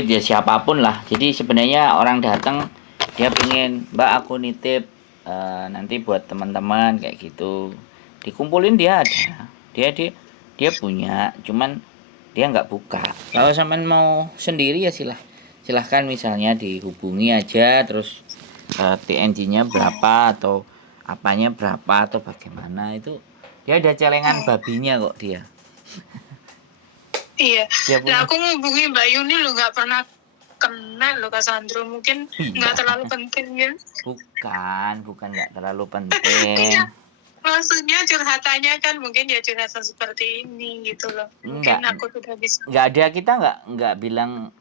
duit ya siapapun lah. Jadi sebenarnya orang datang dia pengen, Mbak aku nitip nanti buat teman-teman kayak gitu. Dikumpulin dia ada. Dia punya, cuman dia nggak buka. Kalau sampean mau sendiri ya silahkan misalnya dihubungi aja terus TNG-nya berapa atau apanya berapa atau bagaimana itu dia ada celengan babinya kok dia. Iya. Dia Nah, punya. aku ngubungi Mbak Yuni lo nggak pernah kena lo Kak Sandro. Mungkin nggak terlalu penting ya. Bukan nggak terlalu penting. Iya. Maksudnya curhatannya kan mungkin ya curhatan seperti ini gitu loh. Mungkin Enggak, aku sudah bisa. nggak ada, kita nggak bilang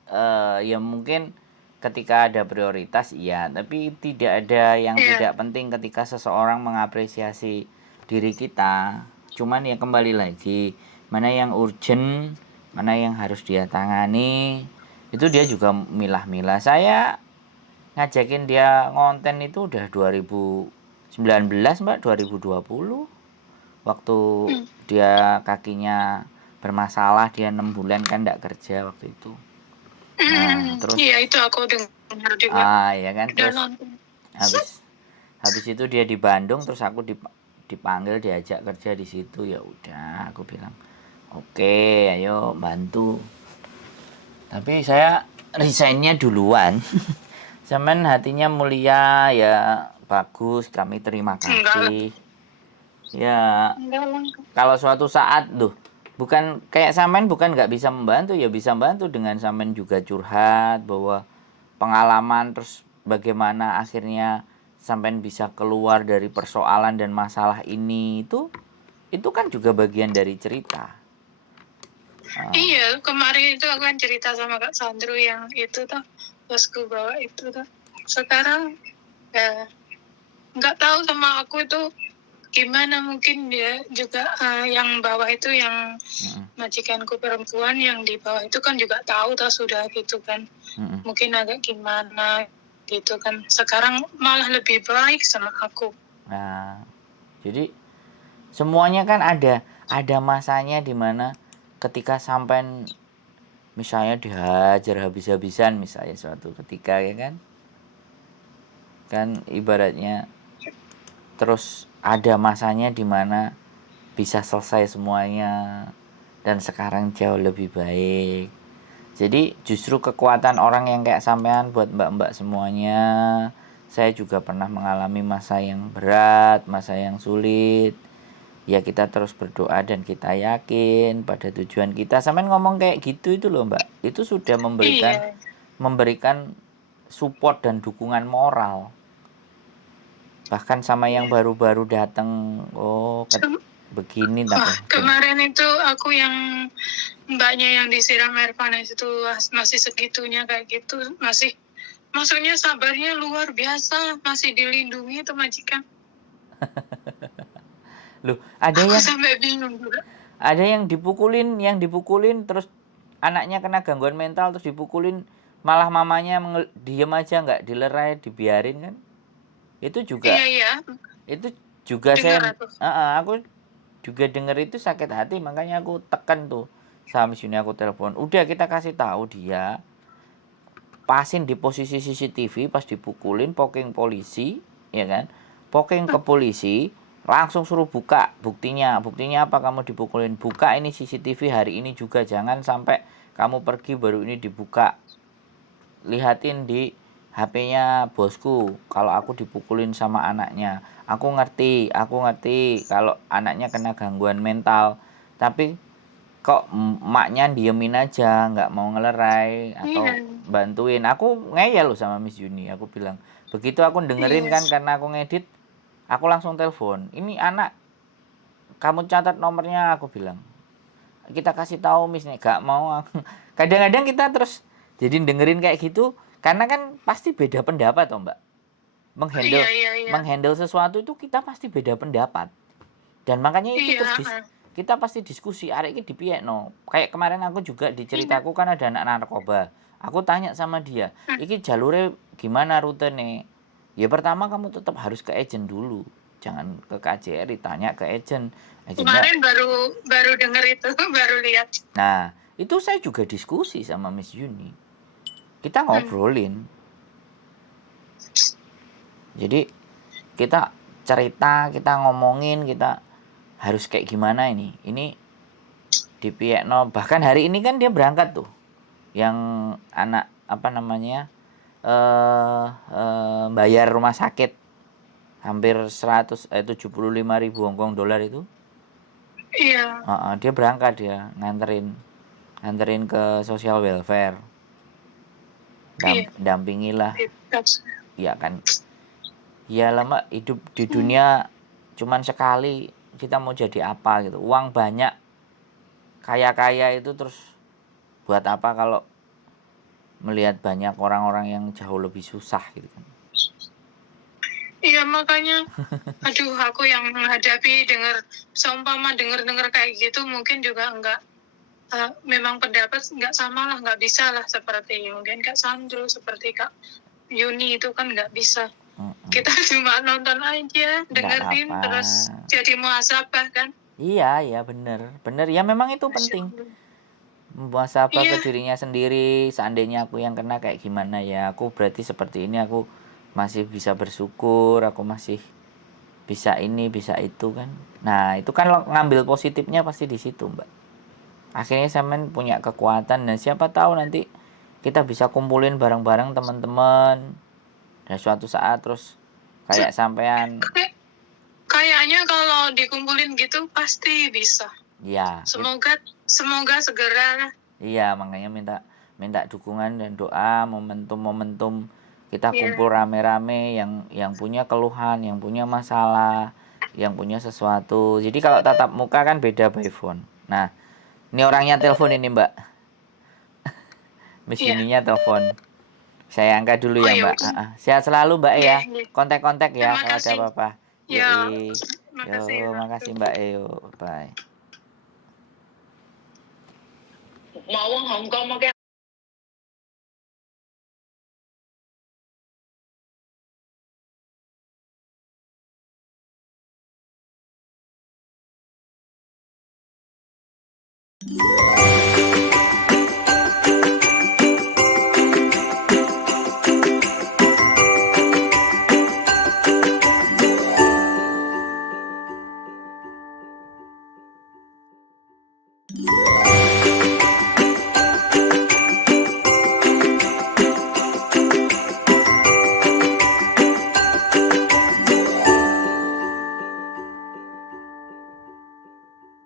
ya mungkin ketika ada prioritas iya, tapi tidak ada yang tidak penting ketika seseorang mengapresiasi diri kita. Cuman ya kembali lagi, mana yang urgent, mana yang harus dia tangani, itu dia juga milah-milah. Saya ngajakin dia ngonten itu udah 2019 Mbak, 2020 waktu dia kakinya bermasalah, dia 6 bulan kan nggak kerja waktu itu. Nah terus Iya itu aku dengar juga. ya kan, terus habis itu dia di Bandung, terus aku dipanggil diajak kerja di situ. Ya udah aku bilang oke, ayo bantu, tapi saya resignnya duluan. Cuman hatinya mulia ya, bagus, kami terima kasih. Ya kalau suatu saat bukan kayak sampean, bukan nggak bisa membantu, ya bisa membantu dengan sampean juga curhat bahwa pengalaman, terus bagaimana akhirnya sampean bisa keluar dari persoalan dan masalah ini, itu kan juga bagian dari cerita. Iya, kemarin itu aku kan cerita sama Kak Sandro yang itu tuh, bosku bawa itu tuh. Sekarang nggak tahu sama aku itu gimana, mungkin dia juga yang bawah itu yang majikanku perempuan yang di bawah itu kan juga tahu sudah gitu kan. Mungkin agak gimana gitu kan. Sekarang malah lebih baik sama aku. Nah, jadi semuanya kan ada masanya di mana ketika sampean misalnya dihajar habis-habisan misalnya suatu ketika, ya kan ibaratnya, terus ada masanya di mana bisa selesai semuanya dan sekarang jauh lebih baik. Jadi justru kekuatan orang yang kayak sampean buat mbak-mbak semuanya. Saya juga pernah mengalami masa yang berat, masa yang sulit. Ya kita terus berdoa dan kita yakin pada tujuan kita. Sampean ngomong kayak gitu itu loh Mbak, itu sudah memberikan support dan dukungan moral. Bahkan sama yang baru-baru datang, begini kemarin itu aku yang mbaknya yang disiram air panas itu masih segitunya kayak gitu, masih maksudnya sabarnya luar biasa, masih dilindungi itu majikan. Loh, ada aku yang sampai bingung juga. Ada yang dipukulin terus anaknya kena gangguan mental terus dipukulin, malah mamanya diem aja nggak dilerai, dibiarin kan. Itu juga iya. Itu juga dengar aku juga denger itu sakit hati, makanya aku tekan tuh sama sini, aku telepon, udah kita kasih tahu dia, pasin di posisi CCTV pas dipukulin, poking polisi, ya kan, poking ke polisi, langsung suruh buka buktinya apa kamu dipukulin, buka ini CCTV hari ini juga, jangan sampai kamu pergi baru ini dibuka, lihatin di HP-nya bosku kalau aku dipukulin sama anaknya. Aku ngerti kalau anaknya kena gangguan mental, tapi kok emaknya diemin aja, nggak mau ngelerai atau bantuin. Aku ngeyel loh sama Miss Yuni, aku bilang begitu, aku dengerin kan karena aku ngedit, aku langsung telepon, ini anak kamu catat nomornya, aku bilang kita kasih tahu Miss nih, gak mau. Kadang-kadang kita terus jadi dengerin kayak gitu karena kan pasti beda pendapat toh Mbak, menghandle sesuatu itu kita pasti beda pendapat, dan makanya itu terus kita pasti diskusi, arek iki dipiekno. Kayak kemarin aku juga diceritaku kan ada anak narkoba, aku tanya sama dia, iki jalure gimana rute nih, ya pertama kamu tetap harus ke agent dulu, jangan ke KJRI, tanya ke agent. Kemarin baru denger itu, baru lihat. Nah itu saya juga diskusi sama Miss Yuni, kita ngobrolin. Jadi kita cerita, kita ngomongin, kita harus kayak gimana ini di Piekno. Bahkan hari ini kan dia berangkat tuh, yang anak apa namanya bayar rumah sakit hampir 75.000 Hongkong dolar itu. Iya. Dia berangkat, dia nganterin ke social welfare. Dampingilah. Iya kan. Ya lama hidup di dunia cuman sekali, kita mau jadi apa gitu. Uang banyak, kaya itu terus buat apa kalau melihat banyak orang-orang yang jauh lebih susah gitu kan. Iya, makanya aduh, aku yang menghadapi seumpama dengar kayak gitu mungkin juga enggak memang pendapat enggak sama lah, enggak bisa lah seperti mungkin Kak Sandro, seperti Kak Yuni itu kan enggak bisa. Kita cuma nonton aja, dengerin terus jadi muhasabah kan. Iya bener ya, memang itu penting, muhasabah ke dirinya sendiri. Seandainya aku yang kena kayak gimana ya, aku berarti seperti ini, aku masih bisa bersyukur, aku masih bisa ini bisa itu kan. Nah itu kan ngambil positifnya pasti di situ Mbak. Akhirnya sampean punya kekuatan, dan siapa tahu nanti kita bisa kumpulin bareng-bareng teman-teman, dan suatu saat terus kayak sampean. Kayaknya kalau dikumpulin gitu pasti bisa. Iya. Semoga segera. Iya, makanya minta dukungan dan doa, momentum kita kumpul rame-rame, yang punya keluhan, yang punya masalah, yang punya sesuatu. Jadi kalau tatap muka kan beda by phone. Nah, ini orangnya telepon ini Mbak. Miss Yuninya telepon. Saya angkat dulu ya Mbak. Sehat selalu Mbak ya. Kontak-kontak ya kalau ada apa-apa. Yo, makasih Mbak. Bye. Mau Hongkong